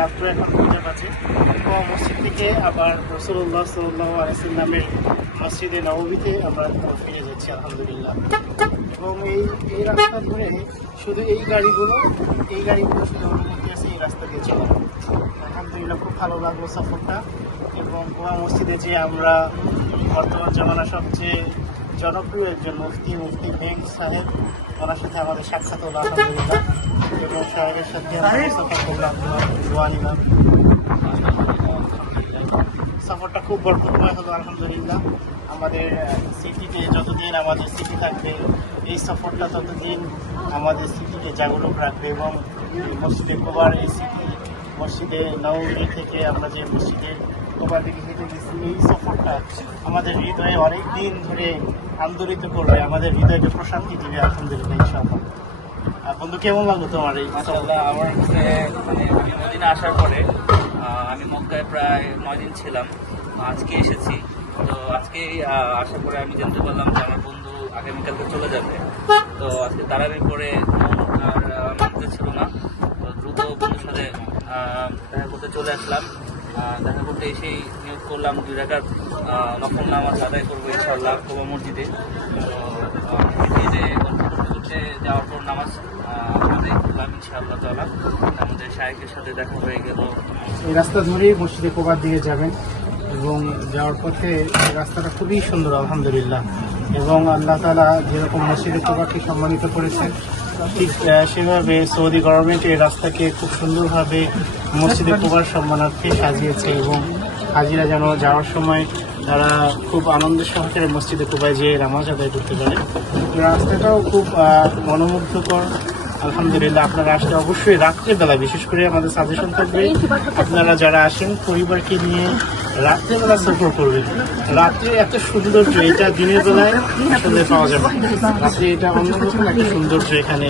রাত্র এখন পূজা আছে এবং মসজিদ থেকে আবার রসুল্লাহ সাল্লাহ আলাইসাল্লামের মসজিদে নবমীতে আমরা ফিরে যাচ্ছি, আলহামদুলিল্লাহ। এবং এই এই রাস্তা ধরে শুধু এই গাড়িগুলো এই গাড়িগুলো শুধু অনুমতি আছে, এই রাস্তা দিয়ে চলা আলহামদুলিল্লাহ, খুব ভালো লাগল সফরটা। এবং গোয়া মসজিদে যে আমরা বর্তমান জামানা সবচেয়ে জনপ্রিয় একজন মুফতি মুফতি বেগ সাহেব। ওনার সাথে আমাদের সাক্ষাৎ হলো আলহামদুলিল্লাহ। এবং সাহেবের সাথে সফর করলাম সফরটা খুব বরকতময় হলো আলহামদুলিল্লাহ। আমাদের সিটিতে যতদিন আমাদের সিটি থাকবে এই সফরটা ততদিন আমাদের সিটিকে জাগরুক রাখবে এবং মসজিদে কোবার এই সিটি মসজিদে নবমী থেকে আমরা যে মসজিদে কোবার দিকে হেঁটে গেছি। এই সফরটা আমাদের হৃদয়ে অনেক দিন ধরে আন্দোলিত করবে, আমাদের হৃদয়কে প্রশান্তি দিবে, আলহামদুলিল্লাহ, ইনশাআল্লাহ। বন্ধু, কেমন লাগল তোমার এই মাসাল্লাহ আমার কাছে মানে আমি মদিনা আসার পরে আমি মক্কায় প্রায় নয় দিন ছিলাম, আজকে এসেছি। তো আজকে আসার পরে আমি জানতে পারলাম যে আমার বন্ধু আগামীকালকে চলে যাবে। তো আজকে তারাবির পরে আর মানতে ছিল না। তো দ্রুত বন্ধুর সাথে দেখা করতে চলে আসলাম। দেখা করতে এসেই নিয়োগ করলাম, দুই রাখার নকল নামাজ আদায় করব ইনশাল্লাহ কোবা মসজিদে। করতে যাওয়ার পর নামাজ আমাদের করলাম ইনশাআল্লাহ তালা আমাদের সাহেবের সাথে দেখা হয়ে গেল। এই রাস্তা ধরেই মসজিদে কোবার দিকে যাবেন। এবং যাওয়ার পথে রাস্তাটা খুবই সুন্দর, আলহামদুলিল্লাহ। এবং আল্লাহ তালা যেরকম মসজিদে কোবাকে সম্মানিত করেছেন, ঠিক সেভাবে সৌদি গভর্নমেন্ট এই রাস্তাকে খুব সুন্দরভাবে মসজিদে কোবার সম্মানার্থে সাজিয়েছে এবং হাজিরা যেন যাওয়ার সময় তারা খুব আনন্দের সহকারে মসজিদে কোবায় যেয়ে নামাজ আদায় করতে পারে। রাস্তাটাও খুব মনোমুগ্ধকর। আলহামদুলিল্লাহ আপনারা আসলে অবশ্যই রাত্রেবেলা বিশেষ করে আমাদের সাজেশন থাকবে, আপনারা যারা আসেন পরিবারকে নিয়ে রাত্রেবেলা সফর করবেন রাত্রে এত সৌন্দর্য এটা দিনের বেলায় আসলে পাওয়া যাবে। রাত্রে এটা অন্যরকম একটা সৌন্দর্য এখানে